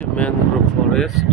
Mangrove forest.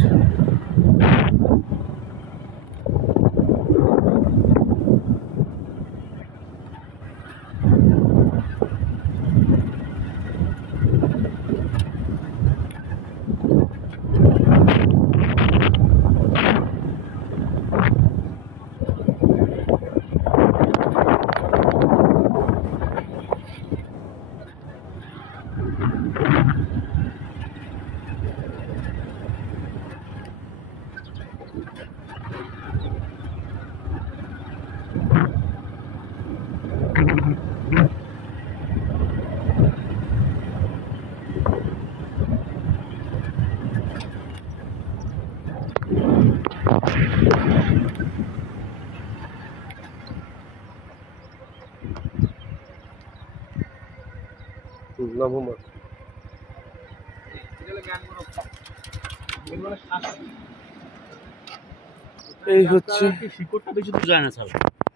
এই হচ্ছে শিকড়টা বেশি দূর যায় না স্যার।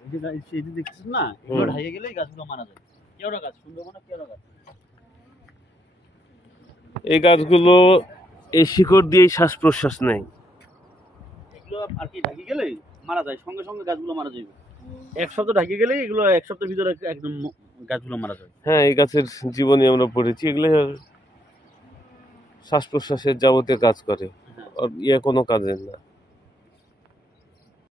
এই যে দেখছেন না, এগুলো ঢাইয়ে গেলেই গাছগুলো মারা যায়। কেওড়া গাছ, সুন্দরবনের কেওড়া গাছ। এই গাছগুলো এই শিকড় দিয়েই শ্বাস প্রশ্বাস নেয়। এগুলো আর কি ঢাকি গেলেই মারা যায়, সঙ্গে সঙ্গে গাছগুলো মারা যাবে। এক সপ্তাহ ঢাকি গেলেই এগুলো এক সপ্তাহের ভিতরে একদম গাছগুলো মারা যায়। হ্যাঁ, এই গাছের জীবনে আমরা পড়েছি, এগুলো শ্বাস প্রশ্বাসের যাবতীয় কাজ করে, আর কোনো কাজের না।